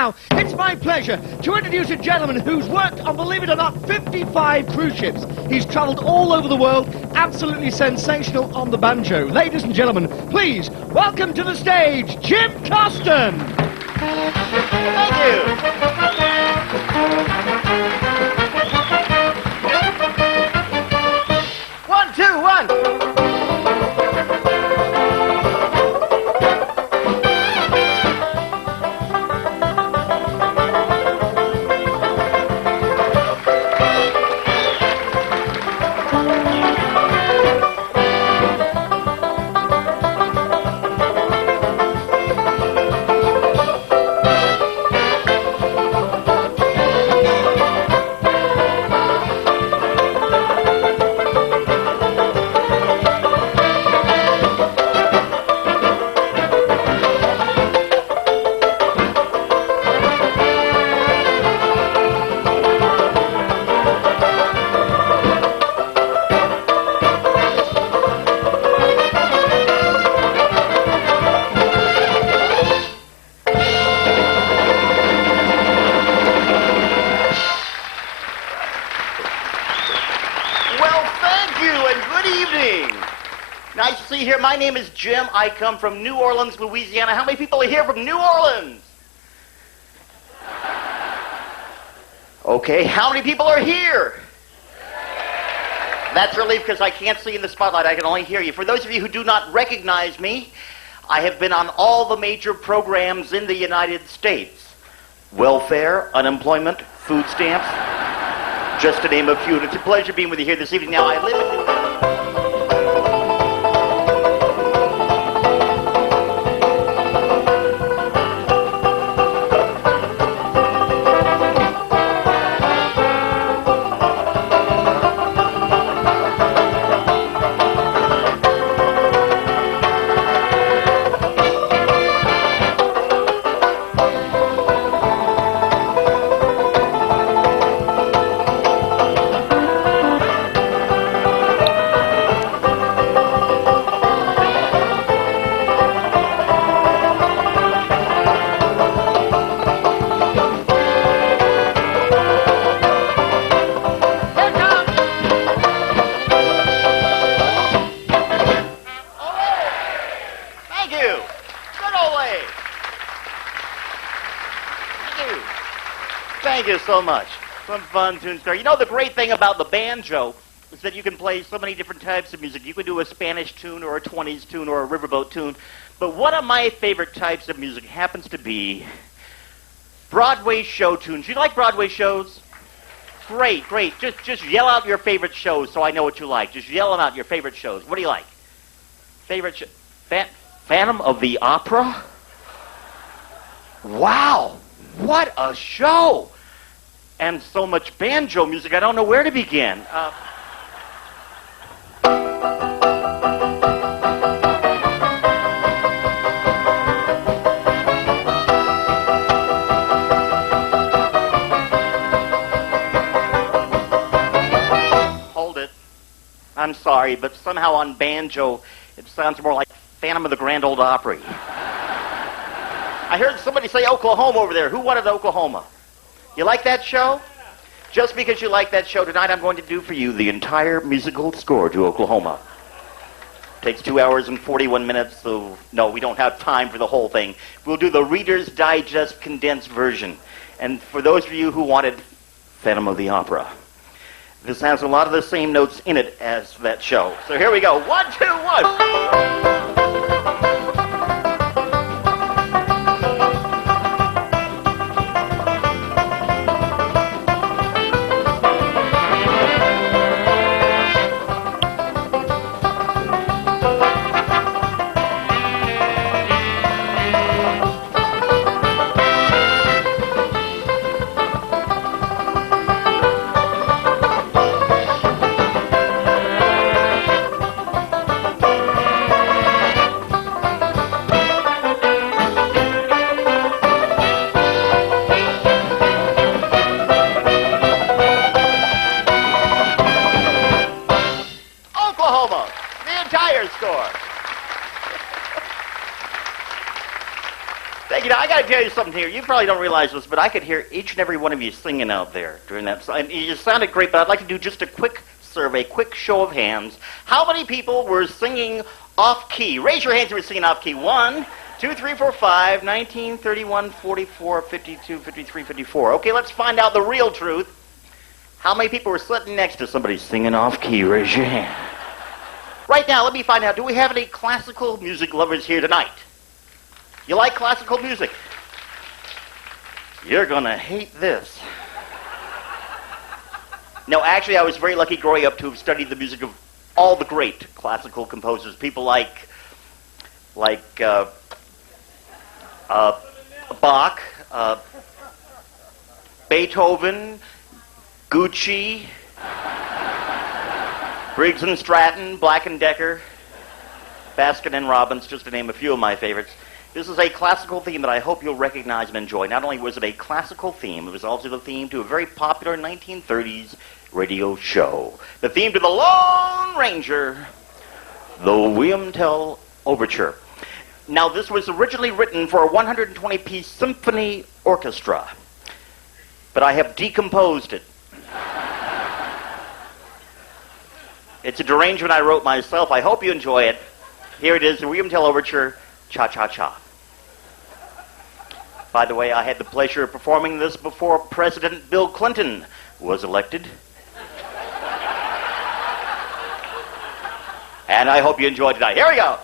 now, it's my pleasure to introduce a gentleman who's worked on, believe it or not, 55 cruise ships. He's travelled all over the world, absolutely sensational on the banjo. Ladies and gentlemen, please welcome to the stage, Jim Coston. Thank you. 1, 2, 1. Nice to see you here. My name is Jim. I come from New Orleans, Louisiana. How many people are here from New Orleans? Okay, how many people are here? That's a relief because I can't see in the spotlight. I can only hear you. For those of you who do not recognize me, I have been on all the major programs in the United States. Welfare, unemployment, food stamps, just to name a few. And it's a pleasure being with you here this evening. Now, I live in New Orleans. Thank you so much. Some fun tunes there. You know, the great thing about the banjo is that you can play so many different types of music. You can do a Spanish tune or a 20s tune or a riverboat tune. But one of my favorite types of music happens to be Broadway show tunes. You like Broadway shows? Great, great. Just yell out your favorite shows so I know what you like. Just yell them out, your favorite shows. What do you like? Favorite show? Phantom of the Opera? Wow, what a show! And so much banjo music, I don't know where to begin. Hold it. I'm sorry, but somehow on banjo, it sounds more like Phantom of the Grand Ole Opry. I heard somebody say Oklahoma over there. Who wanted Oklahoma? You like that show? Just because you like that show, tonight I'm going to do for you the entire musical score to Oklahoma. Takes 2 hours and 41 minutes, so no, we don't have time for the whole thing. We'll do the Reader's Digest condensed version. And for those of you who wanted Phantom of the Opera, this has a lot of the same notes in it as that show. So here we go. 1, 2, 1. Thank you. Now, I got to tell you something here. You probably don't realize this, but I could hear each and every one of you singing out there during that. And you sounded great, but I'd like to do just a quick survey, quick show of hands. How many people were singing off key? Raise your hands if you were singing off key. 1, 2, 3, 4, 5, 19, 31, 44, 52, 53, 54. Okay, let's find out the real truth. How many people were sitting next to somebody singing off key? Raise your hand. Right now, let me find out, do we have any classical music lovers here tonight? You like classical music? You're going to hate this. No, actually, I was very lucky growing up to have studied the music of all the great classical composers. People like Bach, Beethoven, Gucci, Briggs and Stratton, Black and Decker, Baskin and Robbins, just to name a few of my favorites. This is a classical theme that I hope you'll recognize and enjoy. Not only was it a classical theme, it was also the theme to a very popular 1930s radio show. The theme to The Lone Ranger, the William Tell Overture. Now, this was originally written for a 120-piece symphony orchestra, but I have decomposed it. It's a derangement I wrote myself. I hope you enjoy it. Here it is, the William Tell Overture, Cha-Cha-Cha. By the way, I had the pleasure of performing this before President Bill Clinton was elected. And I hope you enjoyed tonight. Here we go.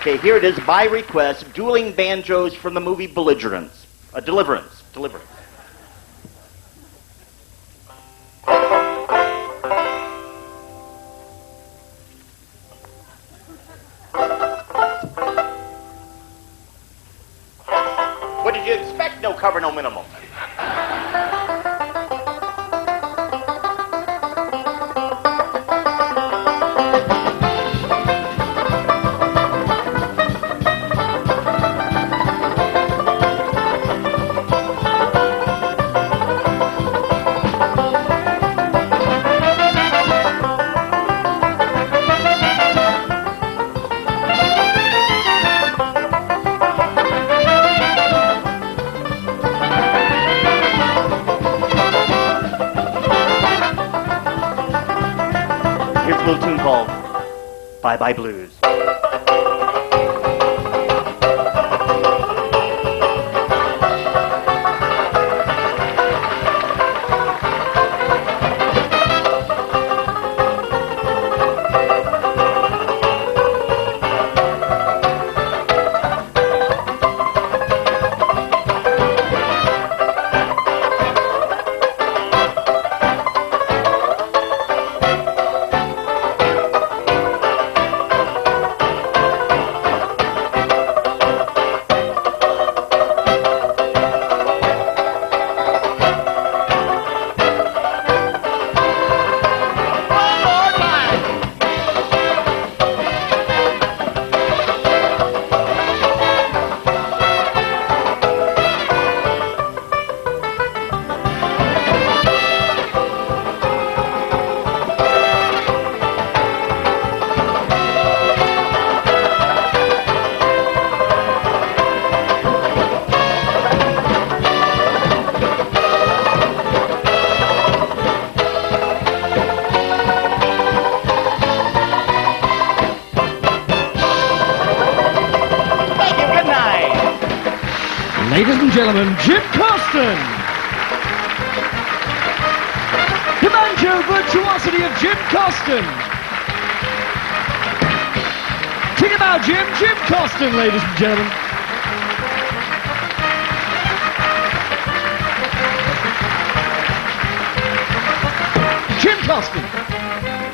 Okay, here it is, by request, dueling banjos from the movie Belligerence. Deliverance. What did you expect? No cover, no minimum. Here's a little tune called Bye Bye Blues. Ladies and gentlemen, Jim Coston. The banjo virtuosity of Jim Coston. Think about Jim Coston, ladies and gentlemen. Jim Coston.